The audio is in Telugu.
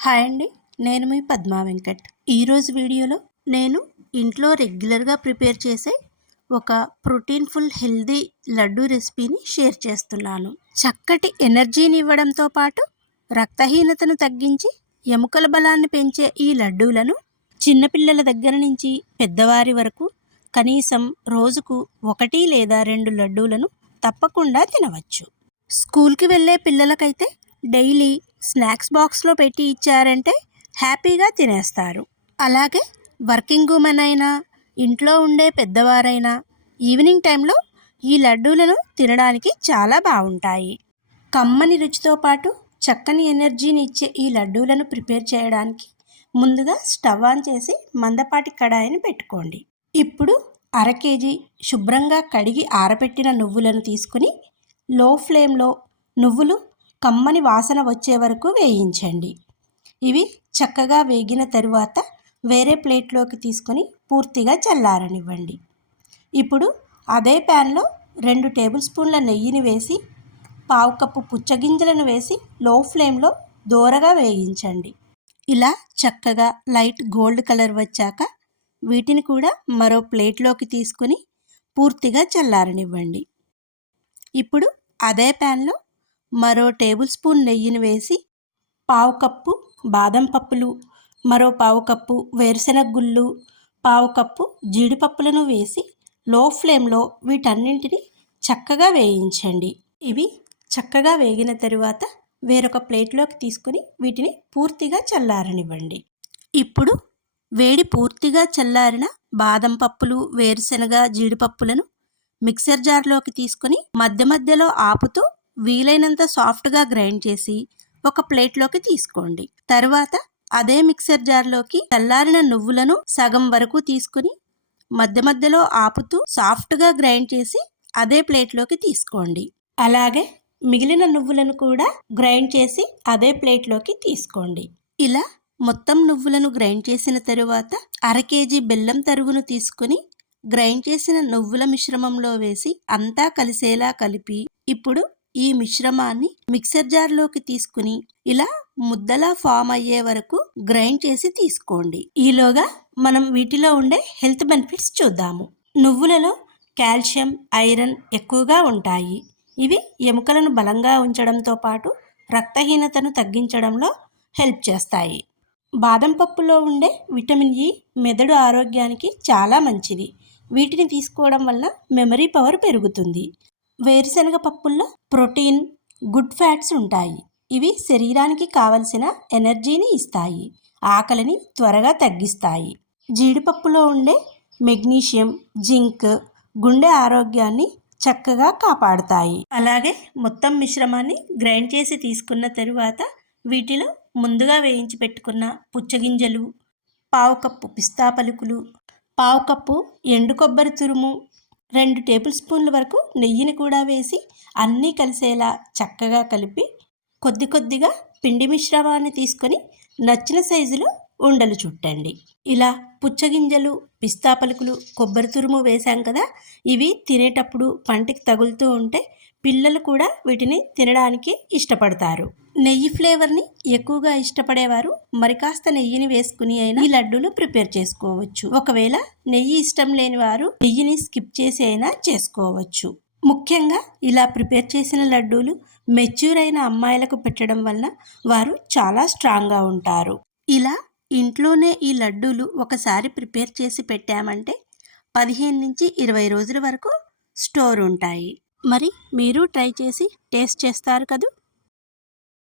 హాయ్ అండి, నేను మీ పద్మా వెంకట్. ఈరోజు వీడియోలో నేను ఇంట్లో రెగ్యులర్గా ప్రిపేర్ చేసే ఒక ప్రోటీన్ ఫుల్ హెల్దీ లడ్డు రెసిపీని షేర్ చేస్తున్నాను. చక్కటి ఎనర్జీని ఇవ్వడంతో పాటు రక్తహీనతను తగ్గించి ఎముకల బలాన్ని పెంచే ఈ లడ్డూలను చిన్నపిల్లల దగ్గర నుంచి పెద్దవారి వరకు కనీసం రోజుకు 1 లేదా 2 లడ్డూలను తప్పకుండా తినవచ్చు. స్కూల్కి వెళ్ళే పిల్లలకైతే డైలీ స్నాక్స్ బాక్స్లో పెట్టి ఇచ్చారంటే హ్యాపీగా తినేస్తారు. అలాగే వర్కింగ్ ఉమెన్ అయినా ఇంట్లో ఉండే పెద్దవారైనా ఈవినింగ్ టైంలో ఈ లడ్డూలను తినడానికి చాలా బాగుంటాయి. కమ్మని రుచితో పాటు చక్కని ఎనర్జీని ఇచ్చే ఈ లడ్డూలను ప్రిపేర్ చేయడానికి ముందుగా స్టవ్ ఆన్ చేసి మందపాటి కడాయిని పెట్టుకోండి. ఇప్పుడు 1/2 కేజీ శుభ్రంగా కడిగి ఆరబెట్టిన నువ్వులను తీసుకుని లో ఫ్లేమ్లో నువ్వులు కమ్మని వాసన వచ్చే వరకు వేయించండి. ఇవి చక్కగా వేగిన తరువాత వేరే ప్లేట్లోకి తీసుకొని పూర్తిగా చల్లారనివ్వండి. ఇప్పుడు అదే ప్యాన్లో 2 టేబుల్ స్పూన్ల నెయ్యిని వేసి 1/2 కప్పు పుచ్చగింజలను వేసి లో ఫ్లేమ్లో దోరగా వేయించండి. ఇలా చక్కగా లైట్ గోల్డ్ కలర్ వచ్చాక వీటిని కూడా మరో ప్లేట్లోకి తీసుకొని పూర్తిగా చల్లారనివ్వండి. ఇప్పుడు అదే ప్యాన్లో మరో టేబుల్ స్పూన్ నెయ్యిని వేసి 1/2 కప్పు బాదం పప్పులు, మరో 1/2 కప్పు వేరుశెనగ గుళ్ళు, 1/2 కప్పు జీడిపప్పులను వేసి లో ఫ్లేమ్లో వీటన్నింటిని చక్కగా వేయించండి. ఇవి చక్కగా వేగిన తరువాత వేరొక ప్లేట్లోకి తీసుకుని వీటిని పూర్తిగా చల్లారనివ్వండి. ఇప్పుడు వేడి పూర్తిగా చల్లారిన బాదం పప్పులు, వేరుశెనగ, జీడిపప్పులను మిక్సర్ జార్లోకి తీసుకొని మధ్య మధ్యలో ఆపుతూ వీలైనంత సాఫ్ట్గా గ్రైండ్ చేసి ఒక ప్లేట్లోకి తీసుకోండి. తరువాత అదే మిక్సర్ జార్లోకి చల్లారిన నువ్వులను సగం వరకు తీసుకుని మధ్య మధ్యలో ఆపుతూ సాఫ్ట్గా గ్రైండ్ చేసి అదే ప్లేట్లోకి తీసుకోండి. అలాగే మిగిలిన నువ్వులను కూడా గ్రైండ్ చేసి అదే ప్లేట్లోకి తీసుకోండి. ఇలా మొత్తం నువ్వులను గ్రైండ్ చేసిన తరువాత 1/2 కేజీ బెల్లం తరుగును తీసుకుని గ్రైండ్ చేసిన నువ్వుల మిశ్రమంలో వేసి అంతా కలిసేలా కలిపి ఇప్పుడు ఈ మిశ్రమాన్ని మిక్సర్ జార్లోకి తీసుకుని ఇలా ముద్దలా ఫామ్ అయ్యే వరకు గ్రైండ్ చేసి తీసుకోండి. ఈలోగా మనం వీటిలో ఉండే హెల్త్ బెనిఫిట్స్ చూద్దాము. నువ్వులలో కాల్షియం, ఐరన్ ఎక్కువగా ఉంటాయి. ఇవి ఎముకలను బలంగా ఉంచడంతో పాటు రక్తహీనతను తగ్గించడంలో హెల్ప్ చేస్తాయి. బాదం పప్పులో ఉండే విటమిన్ ఇ మెదడు ఆరోగ్యానికి చాలా మంచిది. వీటిని తీసుకోవడం వల్ల మెమరీ పవర్ పెరుగుతుంది. వేరుశెనగ పప్పుల్లో ప్రోటీన్, గుడ్ ఫ్యాట్స్ ఉంటాయి. ఇవి శరీరానికి కావలసిన ఎనర్జీని ఇస్తాయి, ఆకలిని త్వరగా తగ్గిస్తాయి. జీడిపప్పులో ఉండే మెగ్నీషియం, జింక్ గుండె ఆరోగ్యాన్ని చక్కగా కాపాడుతాయి. అలాగే మొత్తం మిశ్రమాన్ని గ్రైండ్ చేసి తీసుకున్న తరువాత వీటిలో ముందుగా వేయించి పెట్టుకున్న పుచ్చగింజలు, 1/2 కప్పు పిస్తా పలుకులు, 1/2 కప్పు ఎండు కొబ్బరి తురుము, 2 టేబుల్ స్పూన్ల వరకు నెయ్యిని కూడా వేసి అన్నీ కలిసేలా చక్కగా కలిపి కొద్ది కొద్దిగా పిండి మిశ్రమాన్ని తీసుకొని నచ్చిన సైజులో ఉండలు చుట్టండి. ఇలా పుచ్చగింజలు, పిస్తా పలుకులు, కొబ్బరి తురుము వేసాం కదా, ఇవి తినేటప్పుడు పంటికి తగులుతూ ఉంటే పిల్లలు కూడా వీటిని తినడానికి ఇష్టపడతారు. నెయ్యి ఫ్లేవర్ని ఎక్కువగా ఇష్టపడేవారు మరి కాస్త నెయ్యిని వేసుకుని అయినా ఈ లడ్డూలు ప్రిపేర్ చేసుకోవచ్చు. ఒకవేళ నెయ్యి ఇష్టం లేని వారు నెయ్యిని స్కిప్ చేసి అయినా చేసుకోవచ్చు. ముఖ్యంగా ఇలా ప్రిపేర్ చేసిన లడ్డూలు మెచ్యూర్ అయిన అమ్మాయిలకు పెట్టడం వల్ల వారు చాలా స్ట్రాంగ్గా ఉంటారు. ఇలా ఇంట్లోనే ఈ లడ్డూలు ఒకసారి ప్రిపేర్ చేసి పెట్టామంటే 15 నుంచి 20 రోజుల వరకు స్టోర్ ఉంటాయి. మరి మీరు ట్రై చేసి టేస్ట్ చేస్తారు కదూ.